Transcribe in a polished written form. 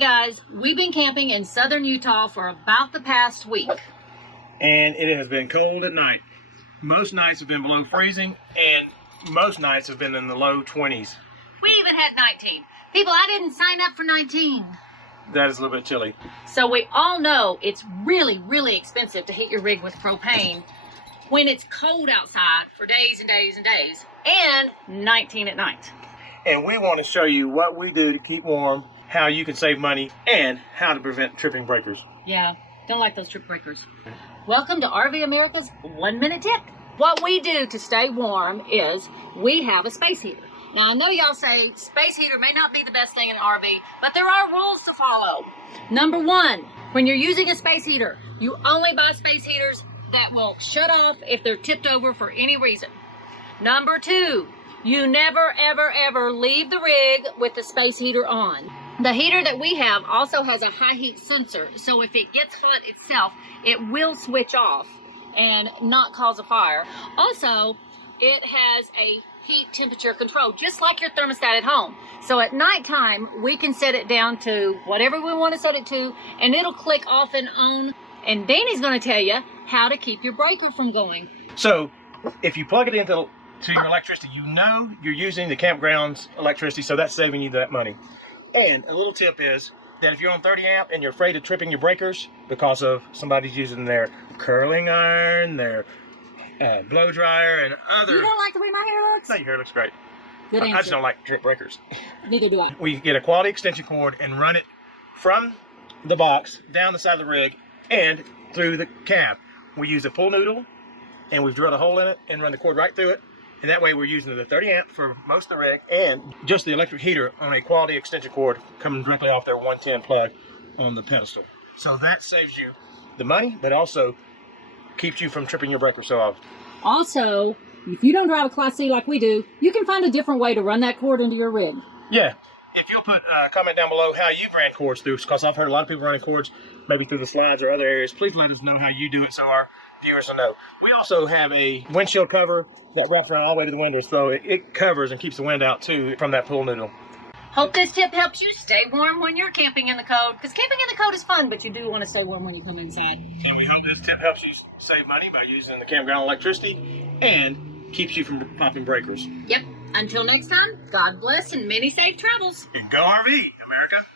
guys, we've been camping in southern Utah for about the past week. And it has been cold at night. Most nights have been below freezing, and most nights have been in the low 20s. We even had 19. People, I didn't sign up for 19. That is a little bit chilly. So we all know it's really, really expensive to heat your rig with propane when it's cold outside for days and days and days, and 19 at night. And we want to show you what we do to keep warm, how you can save money, and how to prevent tripping breakers. Yeah, don't like those trip breakers. Welcome to RV America's 1 minute tip. What we do to stay warm is we have a space heater. Now I know y'all say space heater may not be the best thing in an RV, but there are rules to follow. Number one, when you're using a space heater, you only buy space heaters that will shut off if they're tipped over for any reason. Number two, you never, ever, ever leave the rig with the space heater on. The heater that we have also has a high heat sensor, so if it gets hot itself, it will switch off and not cause a fire. Also, it has a heat temperature control, just like your thermostat at home. So at nighttime, we can set it down to whatever we want to set it to, and it'll click off and on. And Danny's going to tell you how to keep your breaker from going. So, if you plug it into your electricity, you know you're using the campground's electricity, so that's saving you that money. And a little tip is that if you're on 30 amp and you're afraid of tripping your breakers because of somebody's using their curling iron, their blow dryer, and other... You don't like the way my hair looks? No, your hair looks great. Good answer. I just don't like trip breakers. Neither do I. We get a quality extension cord and run it from the box down the side of the rig and through the cab. We use a pull noodle, and we've drilled a hole in it and run the cord right through it. And that way we're using the 30 amp for most of the rig and just the electric heater on a quality extension cord coming directly off their 110 plug on the pedestal. So that saves you the money, but also keeps you from tripping your breaker so often. Also, if you don't drive a Class C like we do, you can find a different way to run that cord into your rig. Yeah. If you'll put a comment down below how you've ran cords through, because I've heard a lot of people running cords maybe through the slides or other areas, please let us know how you do it so our viewers will know. We also have a windshield cover that wraps around all the way to the windows, so it covers and keeps the wind out too from that pull noodle. Hope this tip helps you stay warm when you're camping in the cold, because camping in the cold is fun, but you do want to stay warm when you come inside. So we hope this tip helps you save money by using the campground electricity and keeps you from popping breakers. Yep. Until next time, God bless and many safe travels. And go RV, America.